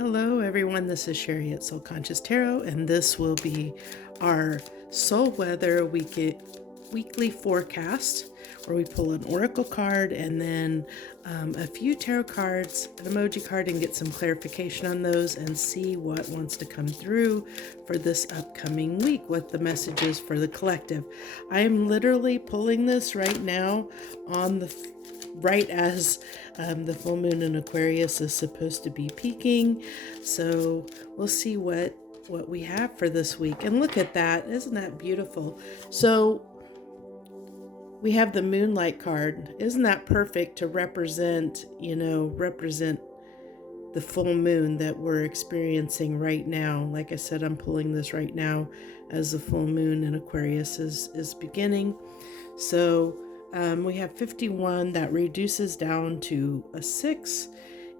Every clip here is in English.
Hello, everyone. This is Sherry at Soul Conscious Tarot, and this will be our Soul Weather weekly forecast, where we pull an oracle card and then a few tarot cards, an emoji card, and get some clarification on those and see what wants to come through for this upcoming week, what the message is for the collective. I am literally pulling this right now on the right as the full moon in Aquarius is supposed to be peaking. So we'll see what we have for this week. And look at that. Isn't that beautiful? So we have the moonlight card. Isn't that perfect to represent the full moon that we're experiencing right now? Like I said, I'm pulling this right now as the full moon in Aquarius is beginning. So we have 51 that reduces down to a 6.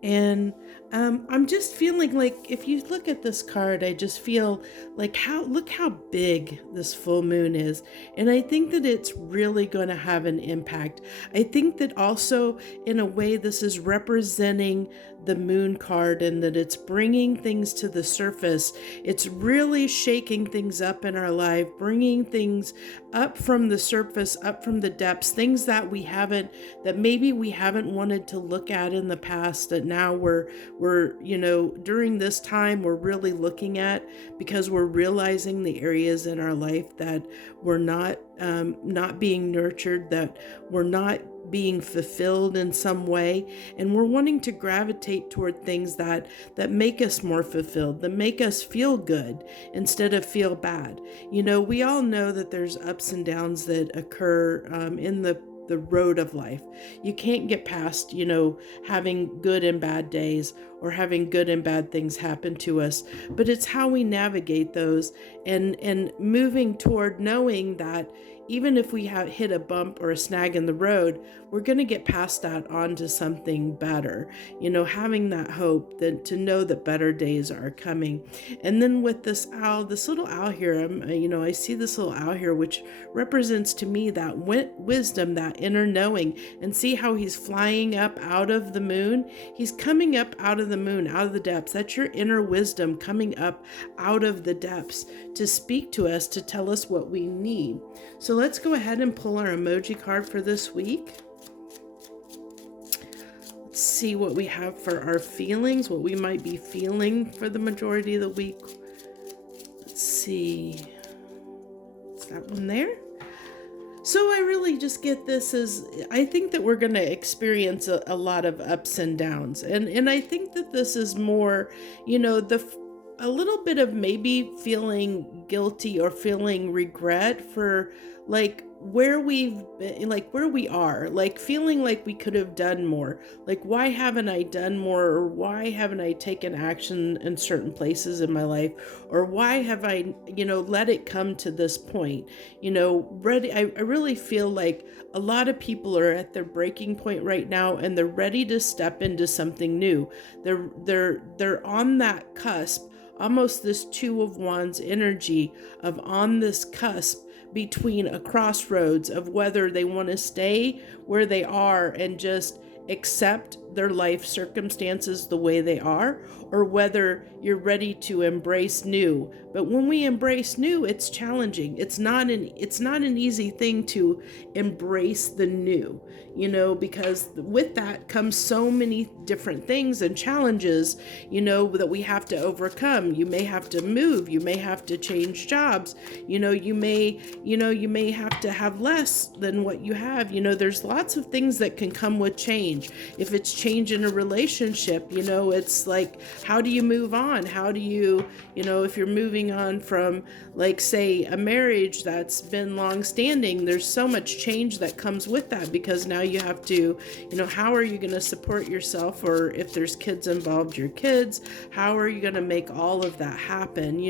And I'm just feeling like, if you look at this card, I just feel like look how big this full moon is. And I think that it's really going to have an impact. I think that also, in a way, this is representing the moon card, and that it's bringing things to the surface. It's really shaking things up in our life, bringing things up from the surface, up from the depths, things that maybe we haven't wanted to look at in the past, that now we're during this time we're really looking at, because we're realizing the areas in our life that we're not being nurtured, that we're not being fulfilled in some way, and we're wanting to gravitate toward things that make us more fulfilled, that make us feel good instead of feel bad. We all know that there's ups and downs that occur in the road of life. You can't get past, having good and bad days, or having good and bad things happen to us. But it's how we navigate those, and moving toward knowing that even if we hit a bump or a snag in the road, we're going to get past that onto something better. Having that hope, that to know that better days are coming. And then with this little owl here, I see this little owl here, which represents to me that wisdom, that inner knowing. And see how he's flying up out of the moon. He's coming up out of the moon, out of the depths. That's your inner wisdom coming up out of the depths to speak to us, to tell us what we need. So let's go ahead and pull our emoji card for this week. Let's see what we have for our feelings, what we might be feeling for the majority of the week. Let's see. Is that one there? So I really just get this as, I think that we're going to experience a lot of ups and downs. And I think that this is more, a little bit of maybe feeling guilty or feeling regret for where we've been, where we are, feeling like we could have done more. Why haven't I done more? Or why haven't I taken action in certain places in my life? Or why have I, let it come to this point? I really feel like a lot of people are at their breaking point right now, and they're ready to step into something new. They're on that cusp, almost this Two of Wands energy of on this cusp between a crossroads of whether they want to stay where they are and just accept their life circumstances the way they are, or whether you're ready to embrace new. But when we embrace new, it's challenging. It's not an easy thing to embrace the new, because with that comes so many different things and challenges, that we have to overcome. You may have to move, you may have to change jobs, you may have to have less than what you have. There's lots of things that can come with change. If it's change in a relationship, it's like, how do you move on? How do you, if you're moving on from, say, a marriage that's been long standing, there's so much change that comes with that, because now you have to, how are you going to support yourself? Or if there's kids involved, your kids, how are you going to make all of that happen?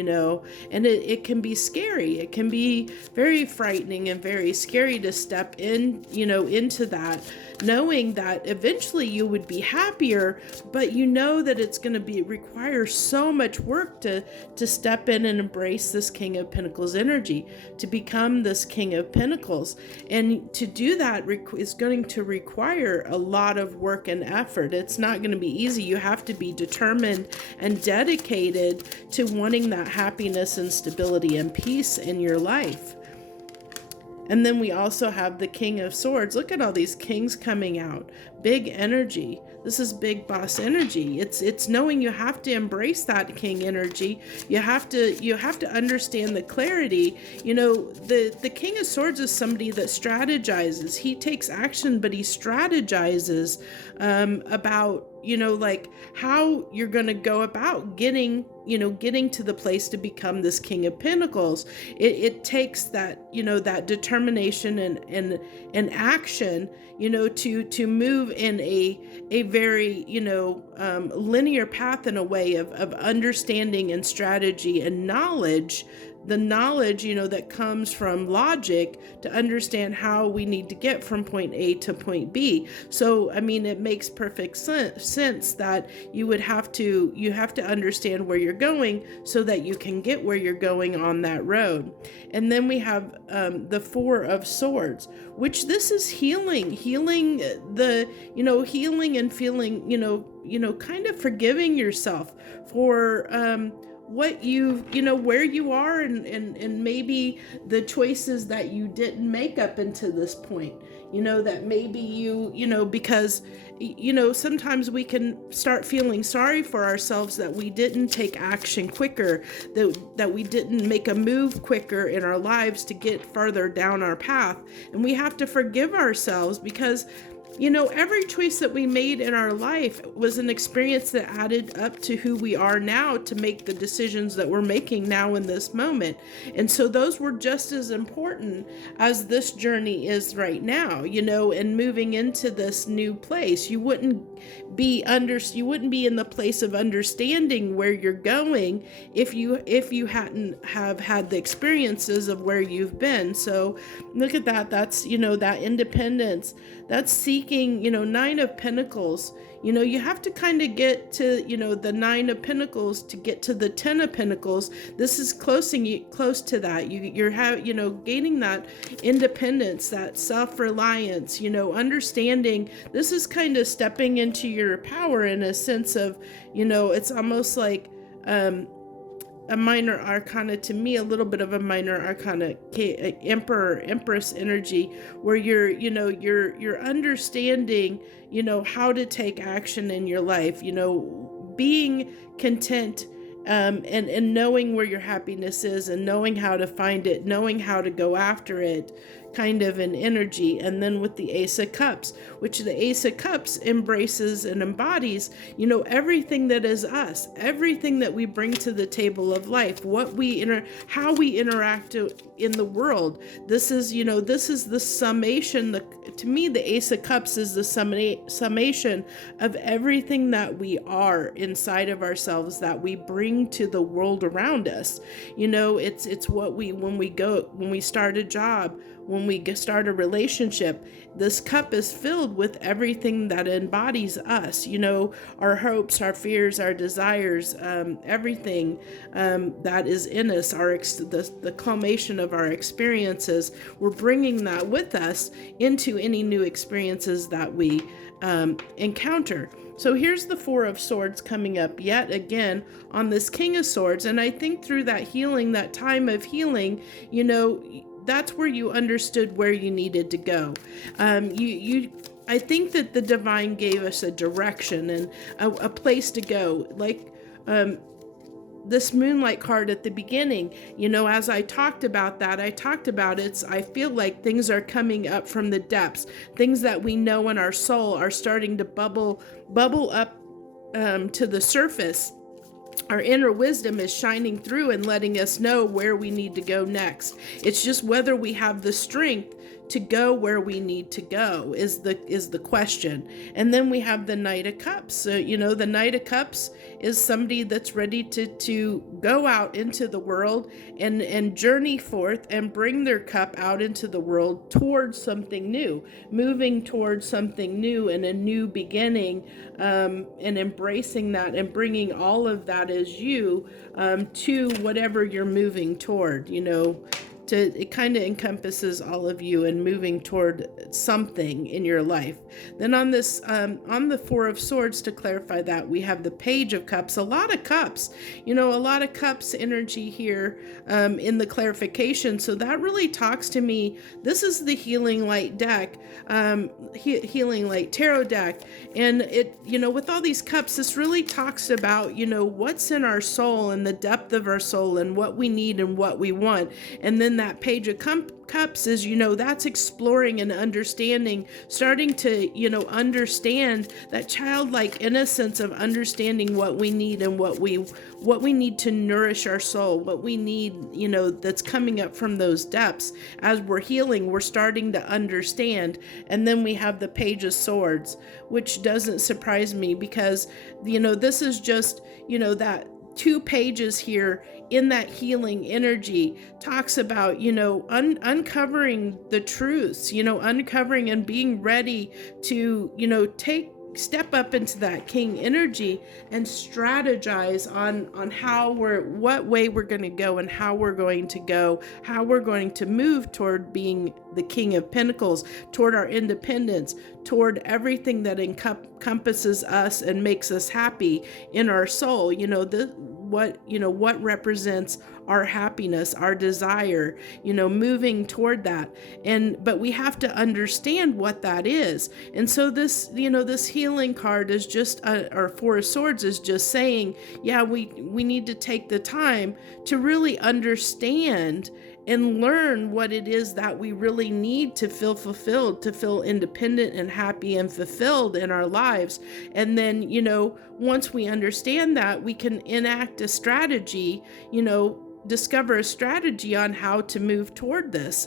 And it can be scary. It can be very frightening and very scary to step in, into that, knowing that eventually you would be happier, but you know that it's going to require so much work to step in and embrace this King of Pentacles energy, to become this King of Pentacles. And to do that is going to require a lot of work and effort. It's not going to be easy. You have to be determined and dedicated to wanting that happiness and stability and peace in your life. And then we also have the King of Swords. Look at all these kings coming out. Big energy. This is big boss energy. It's knowing you have to embrace that king energy. You have to understand the clarity. You know, the King of Swords is somebody that strategizes. He takes action, but he strategizes about, you know, like how you're going to go about getting to the place to become this King of Pentacles. It takes that, you know, that determination and action, you know, to move in a very, you know, linear path in a way of understanding and strategy and knowledge. The knowledge, you know, that comes from logic to understand how we need to get from point A to point B. So, I mean, it makes perfect sense that you have to understand where you're going so that you can get where you're going on that road. And then we have the Four of Swords, which this is healing and feeling, you know, kind of forgiving yourself for, what where you are and maybe the choices that you didn't make up until this point, you know, that maybe you know, because, you know, sometimes we can start feeling sorry for ourselves that we didn't take action quicker, that we didn't make a move quicker in our lives to get farther down our path. And we have to forgive ourselves because, you know, every choice that we made in our life was an experience that added up to who we are now to make the decisions that we're making now in this moment. And so those were just as important as this journey is right now, you know, and moving into this new place. You wouldn't be in the place of understanding where you're going if you hadn't have had the experiences of where you've been. So look at that. That's, you know, that independence. That's seeking, you know, Nine of Pentacles. You know, you have to kind of get to, you know, the Nine of Pentacles to get to the Ten of Pentacles. This is close to that. You're gaining that independence, that self-reliance, you know, understanding. This is kind of stepping into your power in a sense of, you know, it's almost like a minor arcana to me, a little bit of a minor arcana, emperor, empress energy, where you're understanding, you know, how to take action in your life, you know, being content, and knowing where your happiness is and knowing how to find it, knowing how to go after it, kind of an energy. And then with the Ace of Cups, which the Ace of Cups embraces and embodies, you know, everything that is us, everything that we bring to the table of life, how we interact in the world. This is the summation. To me, the Ace of Cups is the summation of everything that we are inside of ourselves that we bring to the world around us. You know, it's what when we start a job, when we start a relationship, this cup is filled with everything that embodies us, you know, our hopes, our fears, our desires, everything that is in us, the culmination of our experiences. We're bringing that with us into any new experiences that we encounter. So here's the Four of Swords coming up yet again on this King of Swords. And I think through that healing, that time of healing, you know, that's where you understood where you needed to go. I think that the divine gave us a direction and a place to go. Like this Moonlight card at the beginning, you know, as I talked about I feel like things are coming up from the depths. Things that we know in our soul are starting to bubble up to the surface. Our inner wisdom is shining through and letting us know where we need to go next. It's just whether we have the strength to go where we need to go is the question. And then we have the Knight of Cups. So, the Knight of Cups is somebody that's ready to go out into the world and journey forth and bring their cup out into the world towards something new, moving towards something new and a new beginning, and embracing that and bringing all of that as you to whatever you're moving toward. It kind of encompasses all of you and moving toward something in your life. Then on this, on the Four of Swords, to clarify that, we have the Page of Cups. A lot of cups, a lot of cups energy here in the clarification. So that really talks to me. This is the Healing Light deck, Healing Light Tarot deck. And it, with all these cups, this really talks about, what's in our soul and the depth of our soul and what we need and what we want. And then that Page of Cups is, that's exploring and understanding, starting to, understand that childlike innocence of understanding what we need and what we need to nourish our soul, what we need, that's coming up from those depths. As we're healing, we're starting to understand. And then we have the Page of Swords, which doesn't surprise me because, this is just, that 2 pages here in that healing energy talks about, uncovering the truths, uncovering and being ready to, step up into that king energy and strategize on what way we're going to go and how we're going to go, how we're going to move toward being the King of Pentacles, toward our independence, toward everything that encompasses us and makes us happy in our soul. What represents our happiness, our desire, moving toward that. But we have to understand what that is. And so this, this healing card is just, or Four of Swords is just saying, yeah, we need to take the time to really understand and learn what it is that we really need to feel fulfilled, to feel independent and happy and fulfilled in our lives. And then, once we understand that, we can enact a strategy, discover a strategy on how to move toward this,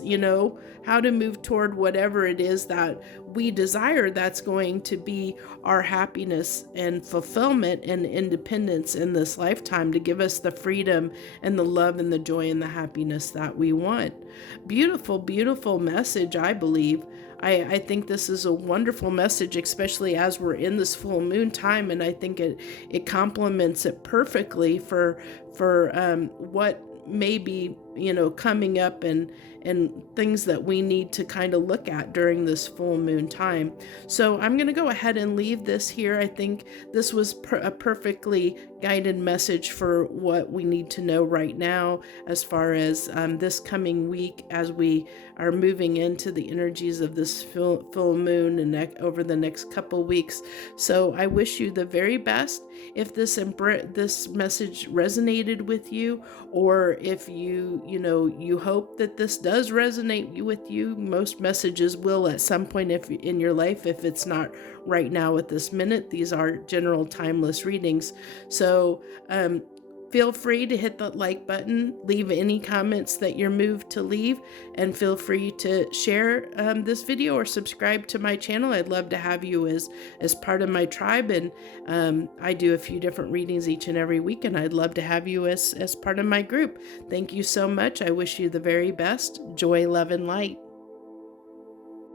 how to move toward whatever it is that we desire that's going to be our happiness and fulfillment and independence in this lifetime, to give us the freedom and the love and the joy and the happiness that we want. Beautiful, beautiful message, I believe. I think this is a wonderful message, especially as we're in this full moon time, and I think it complements it perfectly for what may be coming up and things that we need to kind of look at during this full moon time. So I'm going to go ahead and leave this here. I think this was a perfectly guided message for what we need to know right now as far as this coming week, as we are moving into the energies of this full moon and over the next couple weeks. So I wish you the very best. If this message resonated with you, or if you hope that this does resonate with you, most messages will at some point in your life, if it's not right now at this minute. These are general timeless readings. So feel free to hit the like button, leave any comments that you're moved to leave, and feel free to share this video or subscribe to my channel. I'd love to have you as part of my tribe, and I do a few different readings each and every week, and I'd love to have you as part of my group. Thank you so much. I wish you the very best. Joy, love, and light.